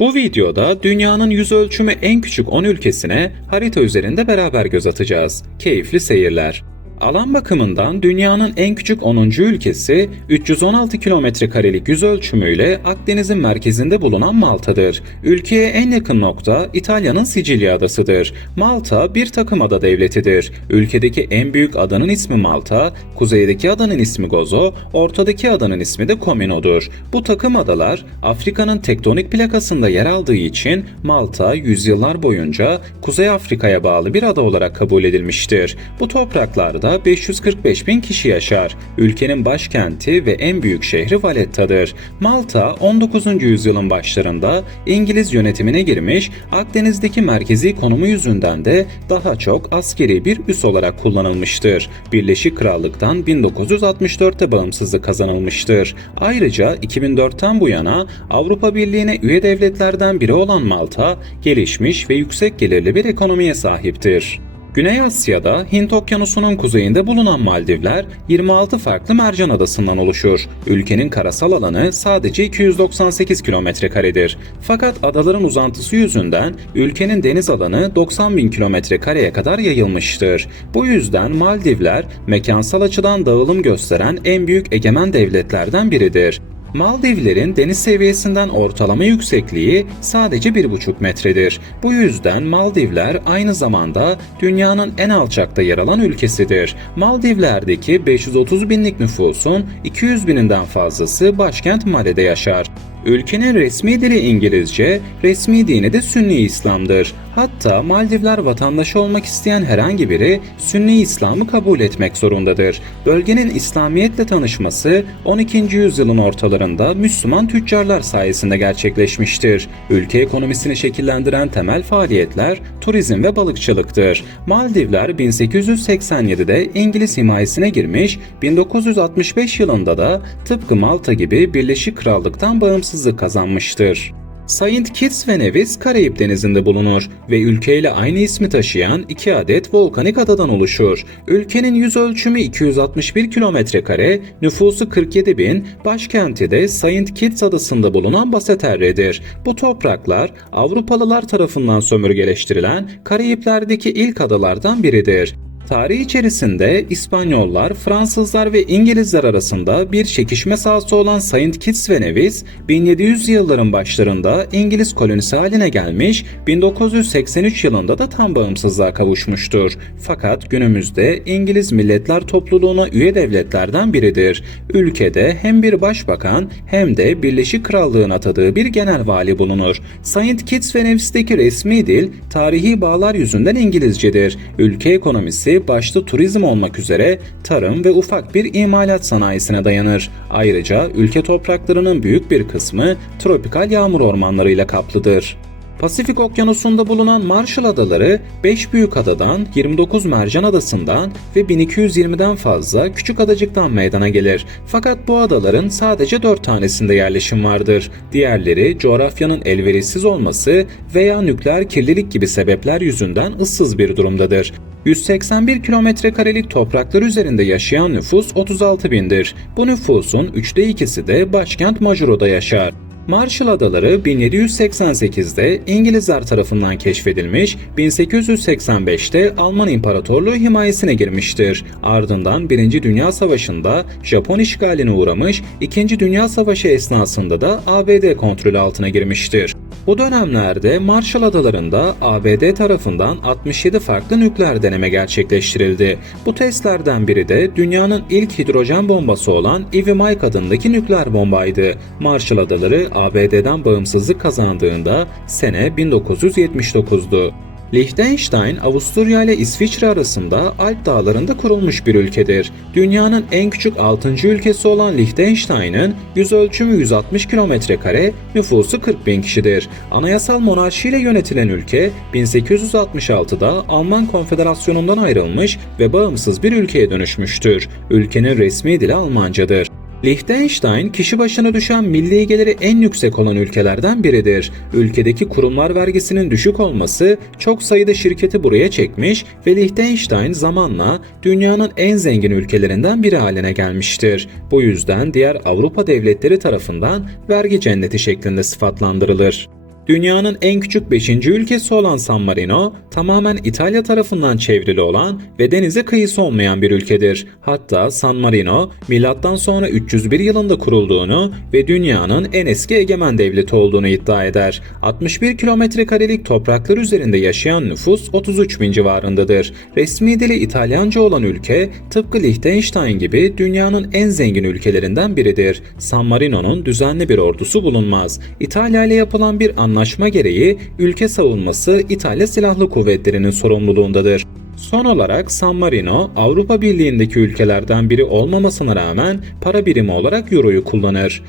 Bu videoda dünyanın yüz ölçümü en küçük 10 ülkesine harita üzerinde beraber göz atacağız. Keyifli seyirler. Alan bakımından dünyanın en küçük 10. ülkesi 316 kilometre karelik yüz ölçümüyle Akdeniz'in merkezinde bulunan Malta'dır. Ülkeye en yakın nokta İtalya'nın Sicilya adasıdır. Malta bir takım ada devletidir. Ülkedeki en büyük adanın ismi Malta, kuzeydeki adanın ismi Gozo, ortadaki adanın ismi de Comino'dur. Bu takım adalar Afrika'nın tektonik plakasında yer aldığı için Malta yüzyıllar boyunca Kuzey Afrika'ya bağlı bir ada olarak kabul edilmiştir. Bu topraklarda 545 bin kişi yaşar. Ülkenin başkenti ve en büyük şehri Valletta'dır. Malta 19. yüzyılın başlarında İngiliz yönetimine girmiş, Akdeniz'deki merkezi konumu yüzünden de daha çok askeri bir üs olarak kullanılmıştır. Birleşik Krallık'tan 1964'te bağımsızlık kazanılmıştır. Ayrıca 2004'ten bu yana Avrupa Birliği'ne üye devletlerden biri olan Malta, gelişmiş ve yüksek gelirli bir ekonomiye sahiptir. Güney Asya'da Hint Okyanusu'nun kuzeyinde bulunan Maldivler 26 farklı mercan adasından oluşur. Ülkenin karasal alanı sadece 298 kilometre karedir. Fakat adaların uzantısı yüzünden ülkenin deniz alanı 90 bin kilometre kareye kadar yayılmıştır. Bu yüzden Maldivler mekansal açıdan dağılım gösteren en büyük egemen devletlerden biridir. Maldivlerin deniz seviyesinden ortalama yüksekliği sadece 1,5 metredir. Bu yüzden Maldivler aynı zamanda dünyanın en alçakta yer alan ülkesidir. Maldivler'deki 530 binlik nüfusun 200 bininden fazlası başkent Male'de yaşar. Ülkenin resmi dili İngilizce, resmi dini de Sünni İslam'dır. Hatta Maldivler vatandaşı olmak isteyen herhangi biri Sünni İslam'ı kabul etmek zorundadır. Bölgenin İslamiyetle tanışması 12. yüzyılın ortalarında Müslüman tüccarlar sayesinde gerçekleşmiştir. Ülke ekonomisini şekillendiren temel faaliyetler turizm ve balıkçılıktır. Maldivler 1887'de İngiliz himayesine girmiş, 1965 yılında da tıpkı Malta gibi Birleşik Krallık'tan bağımsızlık kazanmıştır. Saint Kitts ve Nevis Karayip Denizi'nde bulunur ve ülkeyle aynı ismi taşıyan iki adet volkanik adadan oluşur. Ülkenin yüz ölçümü 261 kilometre kare, nüfusu 47 bin, başkenti de Saint Kitts adasında bulunan Basseterre'dir. Bu topraklar Avrupalılar tarafından sömürgeleştirilen Karayipler'deki ilk adalardan biridir. Tarih içerisinde İspanyollar, Fransızlar ve İngilizler arasında bir çekişme sahası olan Saint Kitts ve Nevis, 1700 yılların başlarında İngiliz kolonisi haline gelmiş, 1983 yılında da tam bağımsızlığa kavuşmuştur. Fakat günümüzde İngiliz Milletler Topluluğu'na üye devletlerden biridir. Ülkede hem bir başbakan hem de Birleşik Krallığın atadığı bir genel vali bulunur. Saint Kitts ve Nevis'teki resmi dil tarihi bağlar yüzünden İngilizcedir. Ülke ekonomisi başta turizm olmak üzere tarım ve ufak bir imalat sanayisine dayanır. Ayrıca ülke topraklarının büyük bir kısmı tropikal yağmur ormanlarıyla kaplıdır. Pasifik Okyanusu'nda bulunan Marshall Adaları 5 büyük adadan, 29 mercan adasından ve 1220'den fazla küçük adacıktan meydana gelir. Fakat bu adaların sadece 4 tanesinde yerleşim vardır. Diğerleri coğrafyanın elverişsiz olması veya nükleer kirlilik gibi sebepler yüzünden ıssız bir durumdadır. 181 kilometre karelik topraklar üzerinde yaşayan nüfus 36 bindir. Bu nüfusun üçte ikisi de başkent Majuro'da yaşar. Marshall Adaları 1788'de İngilizler tarafından keşfedilmiş, 1885'te Alman İmparatorluğu himayesine girmiştir. Ardından 1. Dünya Savaşı'nda Japon işgaline uğramış, 2. Dünya Savaşı esnasında da ABD kontrolü altına girmiştir. Bu dönemlerde Marshall Adaları'nda ABD tarafından 67 farklı nükleer deneme gerçekleştirildi. Bu testlerden biri de dünyanın ilk hidrojen bombası olan Ivy Mike adındaki nükleer bombaydı. Marshall Adaları ABD'den bağımsızlık kazandığında sene 1979'du. Liechtenstein, Avusturya ile İsviçre arasında Alp dağlarında kurulmuş bir ülkedir. Dünyanın en küçük 6. ülkesi olan Liechtenstein'ın yüz ölçümü 160 kilometre kare, nüfusu 40 bin kişidir. Anayasal monarşiyle yönetilen ülke 1866'da Alman Konfederasyonu'ndan ayrılmış ve bağımsız bir ülkeye dönüşmüştür. Ülkenin resmi dili Almancadır. Liechtenstein kişi başına düşen milli geliri en yüksek olan ülkelerden biridir. Ülkedeki kurumlar vergisinin düşük olması çok sayıda şirketi buraya çekmiş ve Liechtenstein zamanla dünyanın en zengin ülkelerinden biri haline gelmiştir. Bu yüzden diğer Avrupa devletleri tarafından vergi cenneti şeklinde sıfatlandırılır. Dünyanın en küçük 5. ülkesi olan San Marino, tamamen İtalya tarafından çevrili olan ve denize kıyısı olmayan bir ülkedir. Hatta San Marino, milattan sonra 301 yılında kurulduğunu ve dünyanın en eski egemen devleti olduğunu iddia eder. 61 kilometre karelik topraklar üzerinde yaşayan nüfus 33 bin civarındadır. Resmi dili İtalyanca olan ülke, tıpkı Liechtenstein gibi dünyanın en zengin ülkelerinden biridir. San Marino'nun düzenli bir ordusu bulunmaz. İtalya ile yapılan bir anlaşma gereği ülke savunması İtalya Silahlı Kuvvetleri'nin sorumluluğundadır. Son olarak San Marino, Avrupa Birliği'ndeki ülkelerden biri olmamasına rağmen para birimi olarak Euro'yu kullanır.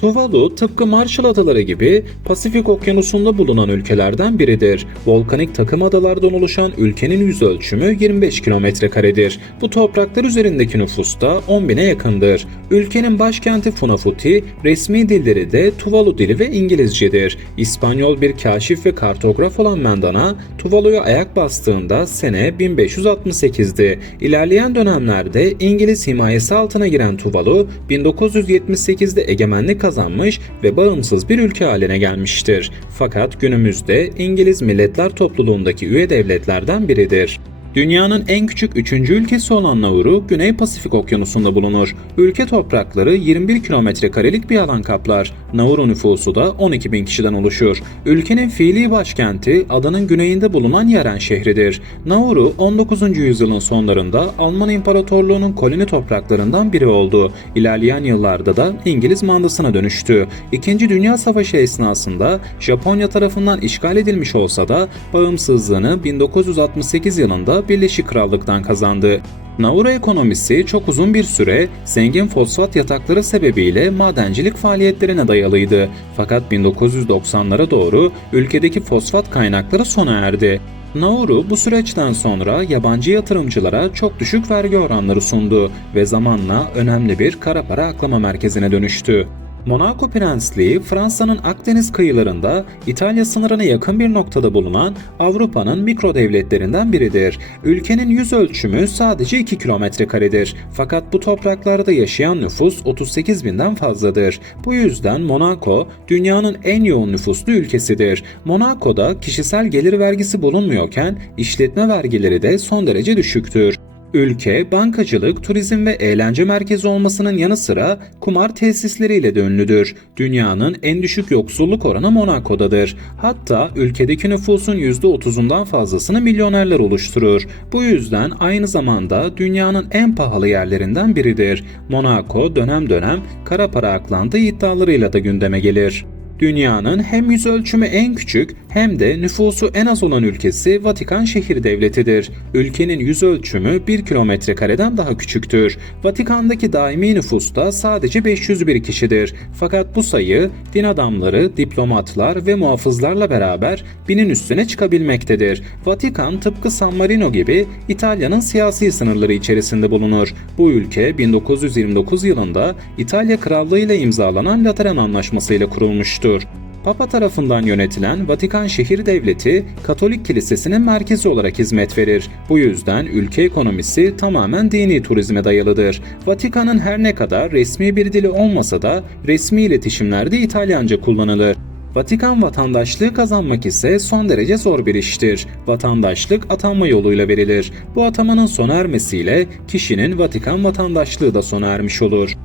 Tuvalu tıpkı Marshall Adaları gibi Pasifik Okyanusu'nda bulunan ülkelerden biridir. Volkanik takım adalardan oluşan ülkenin yüz ölçümü 25 kilometre karedir. Bu topraklar üzerindeki nüfus da 10 bine yakındır. Ülkenin başkenti Funafuti, resmi dilleri de Tuvalu dili ve İngilizcedir. İspanyol bir kaşif ve kartograf olan Mendana, Tuvalu'ya ayak bastığında sene 1568'di. İlerleyen dönemlerde İngiliz himayesi altına giren Tuvalu, 1978'de egemenlik kazanmış ve bağımsız bir ülke haline gelmiştir. Fakat günümüzde İngiliz Milletler Topluluğundaki üye devletlerden biridir. Dünyanın en küçük üçüncü ülkesi olan Nauru, Güney Pasifik Okyanusu'nda bulunur. Ülke toprakları 21 kilometre karelik bir alan kaplar. Nauru nüfusu da 12 bin kişiden oluşur. Ülkenin fiili başkenti adanın güneyinde bulunan Yaren şehridir. Nauru 19. yüzyılın sonlarında Alman İmparatorluğu'nun koloni topraklarından biri oldu. İlerleyen yıllarda da İngiliz mandasına dönüştü. İkinci Dünya Savaşı esnasında Japonya tarafından işgal edilmiş olsa da bağımsızlığını 1968 yılında Birleşik Krallık'tan kazandı. Nauru ekonomisi çok uzun bir süre zengin fosfat yatakları sebebiyle madencilik faaliyetlerine dayalıydı. Fakat 1990'lara doğru ülkedeki fosfat kaynakları sona erdi. Nauru bu süreçten sonra yabancı yatırımcılara çok düşük vergi oranları sundu ve zamanla önemli bir kara para aklama merkezine dönüştü. Monaco Prensliği Fransa'nın Akdeniz kıyılarında İtalya sınırına yakın bir noktada bulunan Avrupa'nın mikro devletlerinden biridir. Ülkenin yüz ölçümü sadece 2 kilometre karedir. Fakat bu topraklarda yaşayan nüfus 38 binden fazladır. Bu yüzden Monaco dünyanın en yoğun nüfuslu ülkesidir. Monaco'da kişisel gelir vergisi bulunmuyorken işletme vergileri de son derece düşüktür. Ülke, bankacılık, turizm ve eğlence merkezi olmasının yanı sıra kumar tesisleriyle de ünlüdür. Dünyanın en düşük yoksulluk oranı Monaco'dadır. Hatta ülkedeki nüfusun %30'undan fazlasını milyonerler oluşturur. Bu yüzden aynı zamanda dünyanın en pahalı yerlerinden biridir. Monaco dönem dönem kara para aklandığı iddialarıyla da gündeme gelir. Dünyanın hem yüz ölçümü en küçük hem de nüfusu en az olan ülkesi Vatikan şehir devletidir. Ülkenin yüz ölçümü 1 kilometre kareden daha küçüktür. Vatikan'daki daimi nüfus da sadece 501 kişidir. Fakat bu sayı din adamları, diplomatlar ve muhafızlarla beraber binin üstüne çıkabilmektedir. Vatikan tıpkı San Marino gibi İtalya'nın siyasi sınırları içerisinde bulunur. Bu ülke 1929 yılında İtalya Krallığı ile imzalanan Lateran Anlaşması ile kurulmuştur. Papa tarafından yönetilen Vatikan Şehir Devleti, Katolik Kilisesi'nin merkezi olarak hizmet verir. Bu yüzden ülke ekonomisi tamamen dini turizme dayalıdır. Vatikan'ın her ne kadar resmi bir dili olmasa da resmi iletişimlerde İtalyanca kullanılır. Vatikan vatandaşlığı kazanmak ise son derece zor bir iştir. Vatandaşlık atanma yoluyla verilir. Bu atamanın sona ermesiyle kişinin Vatikan vatandaşlığı da sona ermiş olur.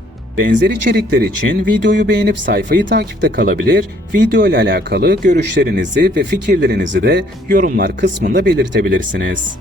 Benzer içerikler için videoyu beğenip sayfayı takipte kalabilir, video ile alakalı görüşlerinizi ve fikirlerinizi de yorumlar kısmında belirtebilirsiniz.